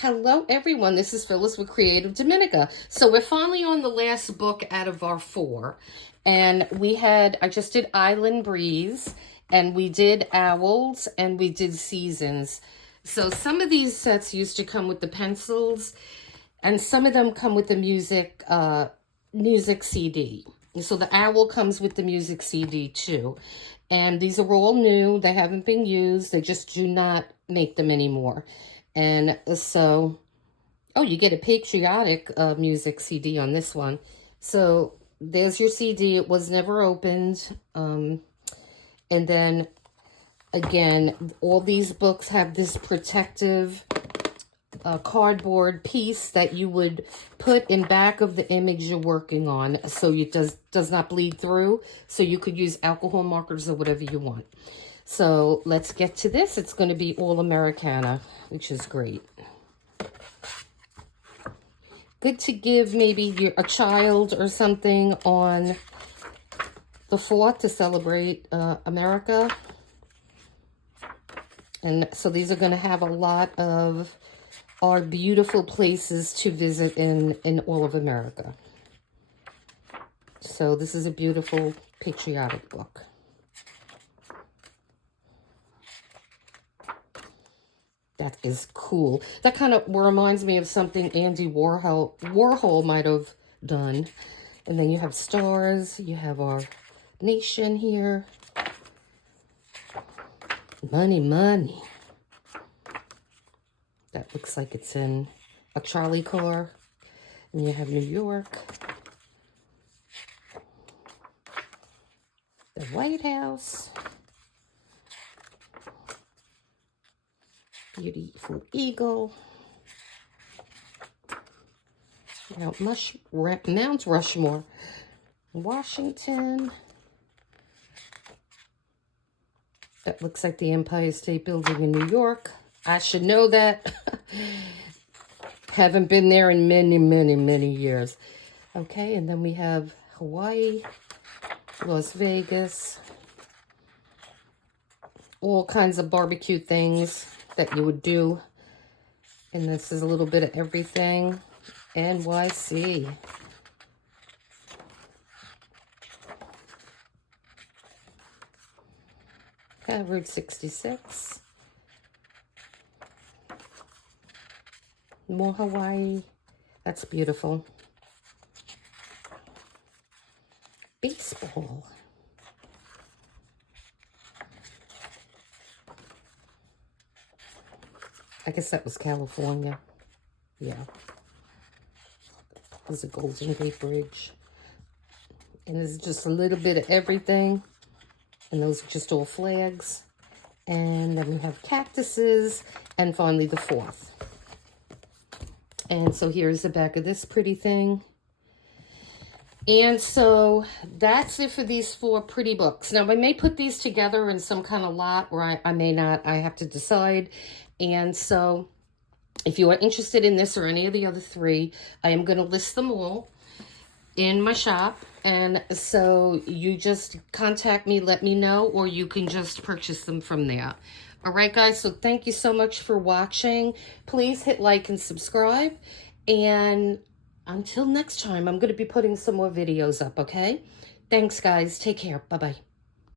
Hello everyone, this is Phyllis with CreativeDomenica. So we're finally on the last book out of our 4. And I just did Island Breeze, and we did Owls, and we did Seasons. So some of these sets used to come with the pencils, and some of them come with the music CD. So the Owl comes with the music CD too. And these are all new, they haven't been used, they just do not make them anymore. And so, oh, you get a patriotic music CD on this one. So there's your CD. It was never opened. And then, again, all these books have this protective cardboard piece that you would put in back of the image you're working on so it does not bleed through. So you could use alcohol markers or whatever you want. So let's get to this. It's going to be all Americana, which is great. Good to give maybe a child or something on the 4th to celebrate America. And so these are going to have a lot of our beautiful places to visit in all of America. So this is a beautiful patriotic book. That is cool. That kind of reminds me of something Andy Warhol might have done. And then you have stars. You have our nation here. Money, money. That looks like it's in a trolley car. And you have New York. The White House. Beautiful eagle. Mount Rushmore. Washington. That looks like the Empire State Building in New York. I should know that. Haven't been there in many, many, many years. Okay, and then we have Hawaii, Las Vegas. All kinds of barbecue things that you would do. And this is a little bit of everything. NYC. Route 66. More Hawaii. That's beautiful. Baseball. I guess that was California. Yeah. There's a Golden Gate Bridge. And there's just a little bit of everything. And those are just all flags. And then we have cactuses. And finally the 4th. And so here's the back of this pretty thing. And so that's it for these 4 pretty books. Now, I may put these together in some kind of lot, or I may not. I have to decide. And so if you are interested in this or any of the other 3, I am going to list them all in my shop. And so you just contact me, let me know, or you can just purchase them from there. All right, guys, so thank you so much for watching. Please hit like and subscribe. And until next time, I'm going to be putting some more videos up, okay? Thanks, guys. Take care. Bye-bye.